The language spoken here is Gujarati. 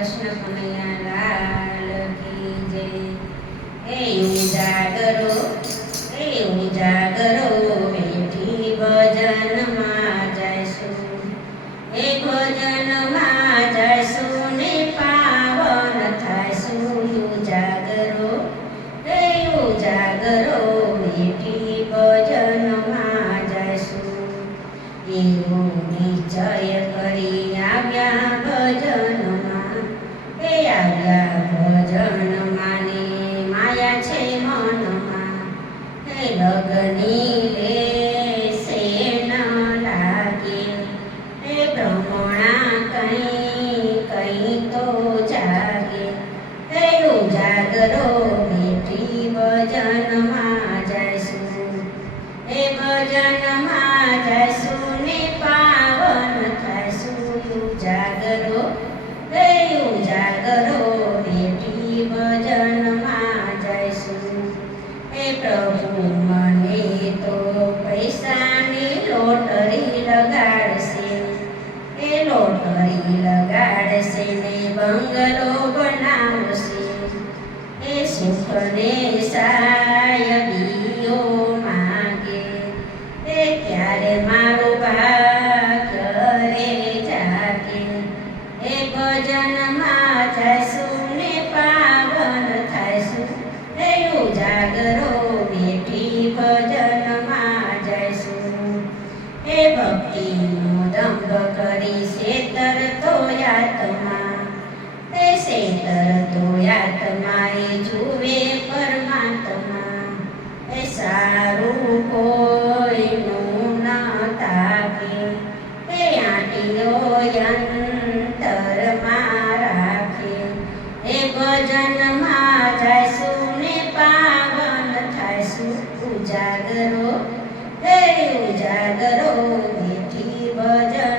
કૃષ્ણ કનૈયા લાલ કી જય। હે ઉજાગરો બેઠી ભજનમાં જઈશું, હે ભજનમાં જઈશું ને પાવન થાઈશું। ઉજાગરો બેઠી ભજનમાં જઈશું, એવો નિશ્ચય કરી આવ્યા ભજનમાં, હે આવ્યા ભજનમાં ને માયા છે મનમાં, હે લગની લેશે ન લાગે, હે ભ્રમણા કઈ તો જાગે, હે ઉજાગરો બેઠી ભજનમાં જઈશું, હે ભજનમાં જઈશું ને પાવન થાઈશું। ઉજાગરો બેઠી ભજનમાં જઈશું, હે પ્રભુ મને તો પૈસાની લોટરી લગાડશે, હે લોટરી લગાડશે ને બંગલો બનાવશે, હે સુખને સાયબીઓ માગે, હે ક્યારે મારું ભાગ્ય રે જાગે, હે ભજનમાં જઈશું ને પાવન થાઈશું, હે ઉજાગરો બેઠી ભજનમાં જઈશું, હે ભક્તિનો દંભ કરી શેતરતો આત્મા, હે શેતરતો આત્મા એ જુએ પરમાત્મા, હે સારું કોઈનું ન તાકે, હે આંટીઓ અંતરમાં રાખે, હે ભજનમાં જઈશું ને પાવન થાઈશું। ઉજાગરો બેઠી ભજન